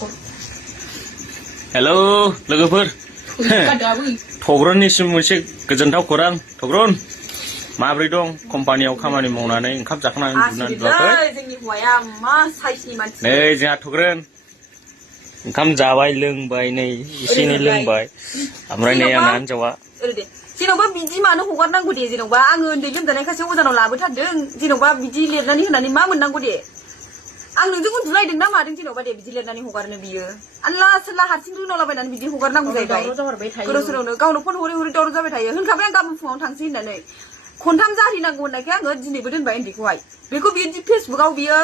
hello लोगोफोर थग्रननिसिम मोनसे गोजोनथाव खौरां थग्रन माब्रै दं कम्पानियाव खामानि मावनानै ओंखाम जाखांनानै उन्दुनानै दुवाखै जोंनि हौवाया मा साइसनि मानसि नै जोंहा थग्रन ओंखाम जाबाय लोंबाय नै एसे एनै लोंबाय ओमफ्राय नै आंना हिनजावा जेन'बा बिदि मानो हगारनांगौ दे जेन'बा आङो उन्दै लोमजानायखासो अजानाव लाबोथारदों जेन'बा बिदि लिरनानै होनानै मा मोननांगौ दे आं नोंजों उन्दुलायदों ना मादों जेन'बा दे बिदि लिरनानै हगारनो बियो आल्ला सोल्ला हारसिं रोनावलाबायनानै बिदि हगारनांगौ जाहैबाय गोदाव सोरावनो गावनो फन हरै हरै दावराव जाबाय थायो होनखाबाय आं गाबोन फुङाव थांसै होननानै खनथाम जाहैनांगौ होननायखाय आङो दिनैबो दोनबाय उन्दैखौहाय बेखौ बियो फेसबुकाव बियो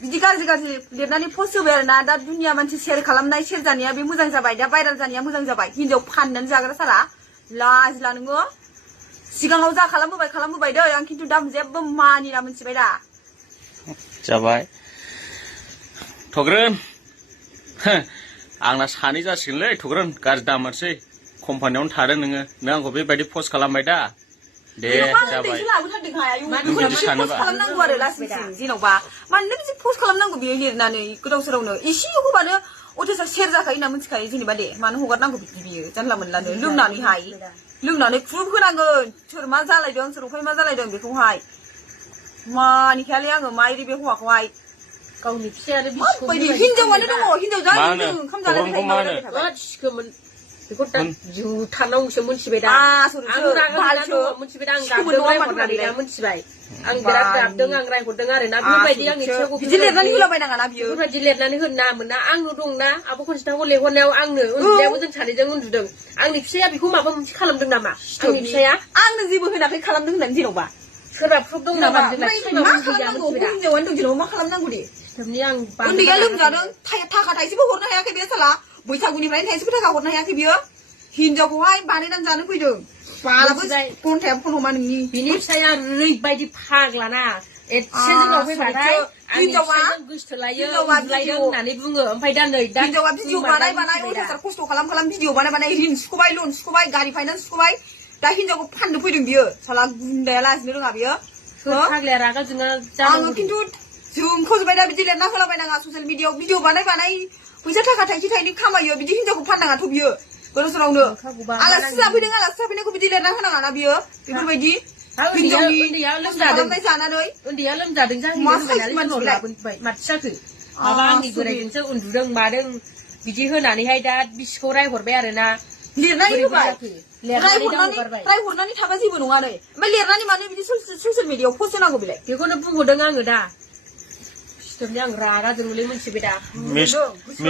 बिदि गाज्रि गाज्रि लिरनानै पस्ट होबाय आरोना दा दुनिया मानसि शेयार खालामनाय शेयार जानाया बे मोजां जाबाय दा भाइराल जानाया मोजां जाबाय हिनजाव फाननानै जाग्रा सारा लाजिला नोङो सिगाङाव जा खालामबोबाय दै आं खिन्थु दा जेबो मानिला मोनथिबाय दा जाबाय थग्रन आंना सानै जासिगोनलै थग्रन गाज्रि दामोनसै कम्पानियावनो थादों नोङो नों आंखौ बेबायदि पस्ट खालामबाय दा दे जाबाय खालामनांगौ आरो लासिंसिं जेन'बा मानो बिदि पस्ट खालामनांगौ बियो लिरनानै गोदाव सोरावनो एसे होबानो अथेसा शेयार जाखायो होनना मिथिखायो जेनेबा दे मानो हगारनांगौ बिदि बियो जानला मोनलानो लोंनानै प्रुफ होनांगोन सोर मा जालायदों सोर अफाय मा जालायदों बेखौहाय मानिखायालै आङो माइरि बे हौवाखौहाय गावनि फिसायानो हिनजावानो दङ हिनजाव जानो ओंखाम जालायबाय बेखौ दा जुथारनांगौसो मोनथिबाय दा आं रागा मोनथिबाय दा आं गाबदों रायहरनानै दा मोनथिबाय आं बिराद गाबदों आं रायहरदों आरो ना बेबायदि आंनि फिसाखौ बिदि लिरनानै होलाबायनाङा ना बियो बेबायदि लिरनानै होनो नाङामोन ना आंनो दंना आब' खनजिथाखौ लेंहरनायाव आंनो उन्दुनायावबो जों सानैजों उन्दुदों आंनि फिसाया बेखौ माबा मोनसे खालामदों नामा आंनि फिसाया आंनो जेबो होनाखै खालामदों होननानै जेन'बा सोरबा प्रुफ दं नामा मा खालामनांगौ हिनजावानो दं जेन'बा मा खालामनांगौ दे आं उन्दैया लोमजादों थाखा थाइसेबो हरनो हायाखै बे साला बैसागुनिफ्रायनो थाइसेबो थाखा हरनो हायाखै बियो हिनजावखौहाय बानायनानै जानो फैदों बालाबो घन्टाया फन हमा नोंनि बिनि फिसाया ओरैबायदि फाग्लाना एसे जोंनाव फैबाथाय हिनजावा गोसथोलायो होननानै बुङो ओमफ्राय दा नै दा हिनजावा भिडिअ बानाय अयथासार खस्थ' खालाम भिडिअ बानाय रिन सुख'बाय लन सुख'बाय गारि फाइनान्स सुख'बाय दा हिनजावखौ फाननो फैदों बियो साला गुन्दाया लाजिनो रोङा बियो फाग्लाया रागा जोङो आङो खिन्थु जोंखौजोबबाय दा बिदि लिरना होलाबायनाङा ससियेल मिडियाआव भिडिअ बानाय फैसा थाखा थाइसे थाइनै खामायो बिदि हिनजावखौ फाननाङाथ' बियो गोदाव सोरावनो आलासि जाफैनायखौ बिदि लिरना होनाङा ना बियो बेफोरबायदि उन्दैया लोमजादों जाहैबाय माथो जाखो माबा आंनि बोराइजोंसो उन्दुदों मादों बिदि होनानैहाय दा बिसिखौ रायहरबाय आरो ना लिरनानै होबाय रायहरनानै थाबा जेबो नङा नै ओमफ्राय लिरनानै मानो बिदि ससियेल मिडियाआव पस्ट होनांगौ बेलाय बेखौनो बुंहरदों आङो दा सिथोबनि आं रागा जोंलै मोनथिबाय दा